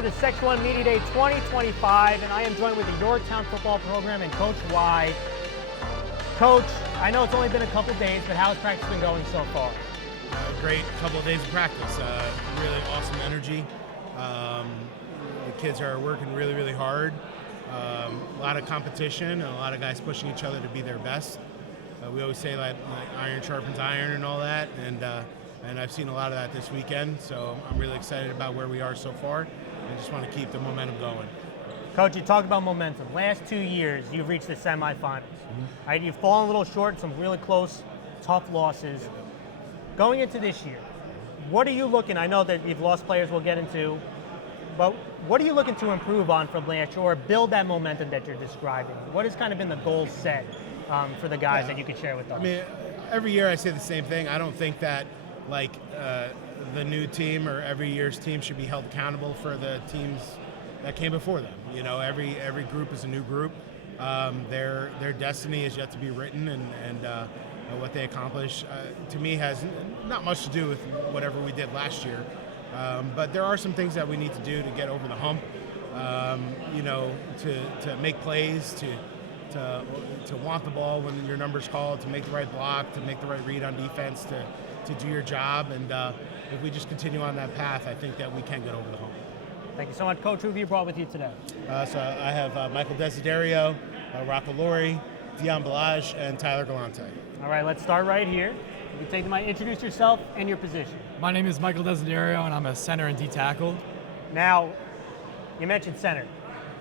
to the Section 1 Media Day 2025, and I am joined with the Yorktown football program and Coach Y. Coach, I know it's only been a couple days, but how's practice been going so far? Great couple of days of practice. Really awesome energy. The kids are working really, really hard. A lot of competition and a lot of guys pushing each other to be their best. We always say like iron sharpens iron and all that, and I've seen a lot of that this weekend, so I'm really excited about where we are so far. I just want to keep the momentum going. Coach, you talked about momentum. Last 2 years, you've reached the semifinals. Right? You've fallen a little short, some really close, tough losses. Going into this year, what are you looking? I know that you've lost players we'll get into, but what are you looking to improve on from last year or build that momentum that you're describing? What has kind of been the goal set for the guys that you could share with us? I mean, every year I say the same thing. I don't think that the new team or every year's team should be held accountable for the teams that came before them. You know, every group is a new group. Their destiny is yet to be written, and what they accomplish to me has not much to do with whatever we did last year. But there are some things that we need to do to get over the hump. You know, to make plays, to want the ball when your number's called, to make the right block, to make the right read on defense, to do your job. And if we just continue on that path, I think that we can get over the hump. Thank you so much. Coach, who have you brought with you today? So I have Michael Desiderio, Rocco Laurie, Dion Balaj, and Tyler Galante. All right, let's start right here. You can take the mic, introduce yourself and your position. My name is Michael Desiderio, and I'm a center and D tackle. Now, you mentioned center.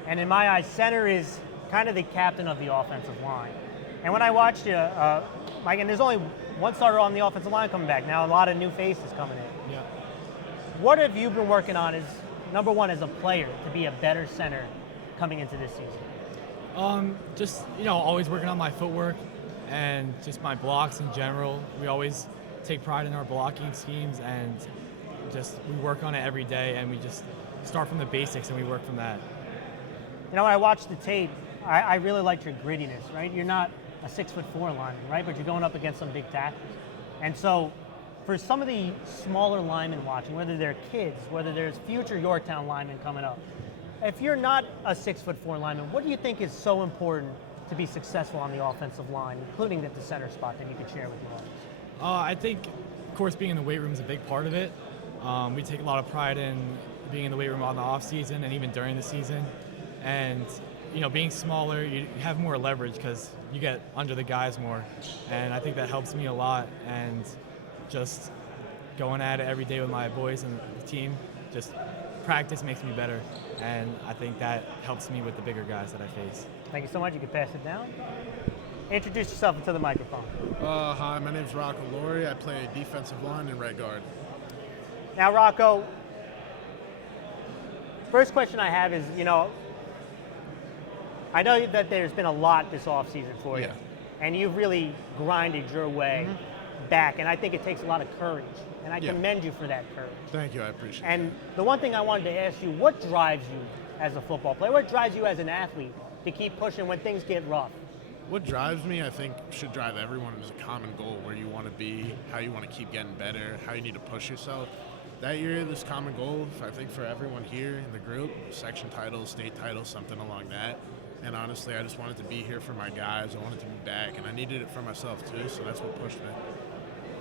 And in my eyes, center is kind of the captain of the offensive line. And when I watched you, Mike, and there's only one starter on the offensive line coming back. Now a lot of new faces coming in. Yeah. What have you been working on as, number one, as a player to be a better center coming into this season? Just, always working on my footwork and just my blocks in general. We always take pride in our blocking schemes, and we work on it every day, and we just start from the basics and we work from that. You know, when I watched the tape, I really liked your grittiness, right? You're not a 6'4" lineman, right? But you're going up against some big tackles. And so for some of the smaller linemen watching, whether they're kids, whether there's future Yorktown linemen coming up, if you're not a 6'4" lineman, what do you think is so important to be successful on the offensive line, including at the center spot, that you could share with the audience? I think, of course, being in the weight room is a big part of it. We take a lot of pride in being in the weight room on the off season and even during the season. And being smaller, you have more leverage because you get under the guys more. And I think that helps me a lot. And just going at it every day with my boys and the team, just practice makes me better. And I think that helps me with the bigger guys that I face. Thank you so much. You can pass it down. Introduce yourself into the microphone. Hi, my name's Rocco Laurie. I play defensive line and right guard. Now, Rocco, first question I have is, I know that there's been a lot this offseason for you, and you've really grinded your way back, and I think it takes a lot of courage, and I commend you for that courage. Thank you, I appreciate it. And the one thing I wanted to ask you, what drives you as a football player? What drives you as an athlete to keep pushing when things get rough? What drives me, I think, should drive everyone is a common goal, where you want to be, how you want to keep getting better, how you need to push yourself. That year, this common goal, I think, for everyone here in the group, section titles, state titles, something along that. And honestly, I just wanted to be here for my guys. I wanted to be back, and I needed it for myself too, so that's what pushed me.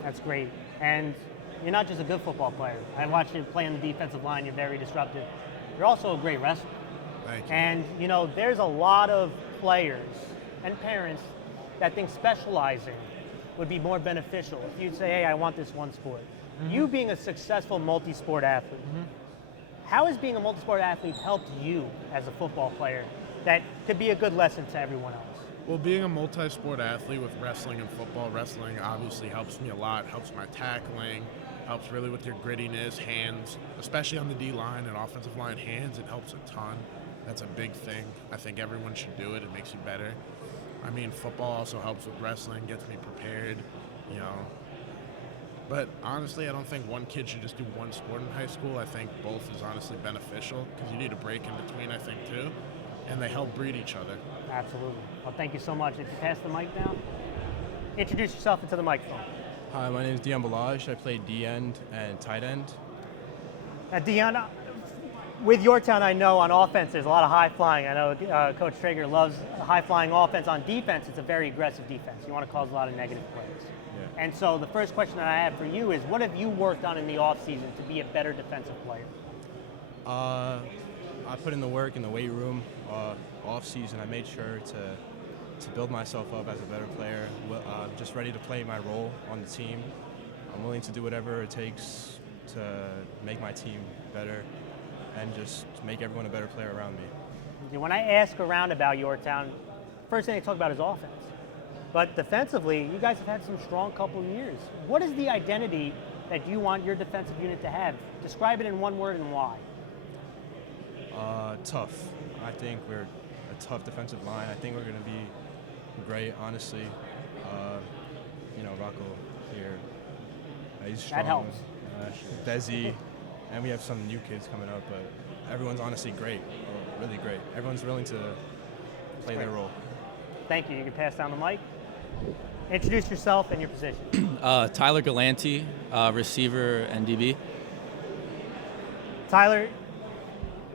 That's great. And you're not just a good football player. I watched you play on the defensive line. You're very disruptive. You're also a great wrestler. Thank you. And, there's a lot of players and parents that think specializing would be more beneficial. If you'd say, hey, I want this one sport. You being a successful multi-sport athlete, how has being a multi-sport athlete helped you as a football player that could be a good lesson to everyone else? Well, being a multi-sport athlete with wrestling and football, wrestling obviously helps me a lot, helps my tackling, helps really with your grittiness, hands, especially on the D-line and offensive line hands, it helps a ton. That's a big thing. I think everyone should do it. It makes you better. I mean, football also helps with wrestling, gets me prepared, But honestly, I don't think one kid should just do one sport in high school. I think both is honestly beneficial because you need a break in between, I think, too. And they help breed each other. Absolutely. Well, thank you so much. If you pass the mic down, introduce yourself into the microphone. Hi, my name is Dion Balaj. I play D-end and tight end. Dion, with Yorktown, I know on offense there's a lot of high flying. I know Coach Traeger loves high flying offense. On defense, it's a very aggressive defense. You want to cause a lot of negative plays. Yeah. And so the first question that I have for you is, what have you worked on in the offseason to be a better defensive player? I put in the work in the weight room. Off season, I made sure to build myself up as a better player. Just ready to play my role on the team. I'm willing to do whatever it takes to make my team better and just make everyone a better player around me. When I ask around about Yorktown, first thing they talk about is offense. But defensively, you guys have had some strong couple of years. What is the identity that you want your defensive unit to have? Describe it in one word and why. Tough. I think we're a tough defensive line. I think we're going to be great, honestly. Rocco here, he's strong. That helps. Desi, and we have some new kids coming up, but everyone's honestly great, really great. Everyone's willing to play their role. Thank you. You can pass down the mic. Introduce yourself and your position. Tyler Galanti, receiver and DB. Tyler,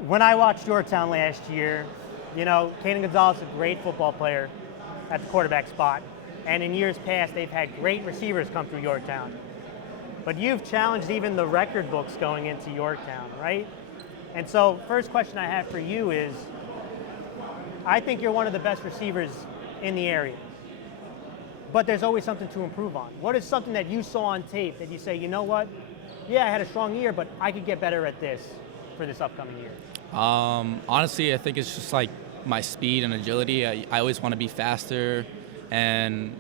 when I watched Yorktown last year, Kanan Gonzalez is a great football player at the quarterback spot. And in years past, they've had great receivers come through Yorktown. But you've challenged even the record books going into Yorktown, right? And so first question I have for you is, I think you're one of the best receivers in the area. But there's always something to improve on. What is something that you saw on tape that you say, you know what? Yeah, I had a strong year, but I could get better at this for this upcoming year? Honestly, I think it's just like my speed and agility. I always want to be faster and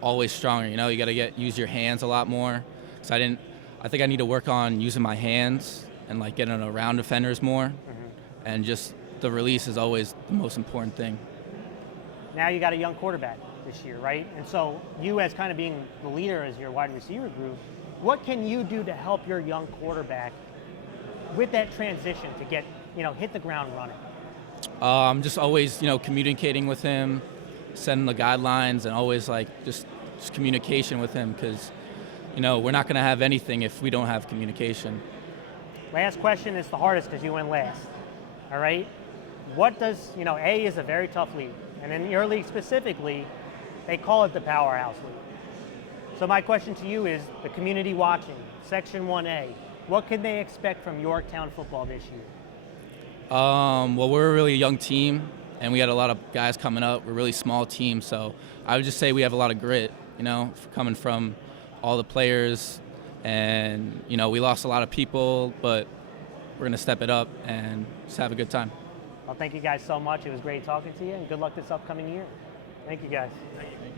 always stronger. You got to use your hands a lot more. So I think I need to work on using my hands and like getting around defenders more. And just the release is always the most important thing. Now you got a young quarterback this year, right? And so you, as kind of being the leader as your wide receiver group, what can you do to help your young quarterback with that transition to get, hit the ground running? I'm just always, communicating with him, setting the guidelines, and always just communication with him, because, we're not going to have anything if we don't have communication. Last question is the hardest because you went last. All right? What does, A is a very tough league. And in your league specifically, they call it the powerhouse league. So my question to you is, the community watching, Section 1A, what can they expect from Yorktown football this year? Well, we're a really young team, and we got a lot of guys coming up. We're a really small team, so I would just say we have a lot of grit, coming from all the players. And, we lost a lot of people, but we're going to step it up and just have a good time. Well, thank you guys so much. It was great talking to you, and good luck this upcoming year. Thank you, guys. Thank you.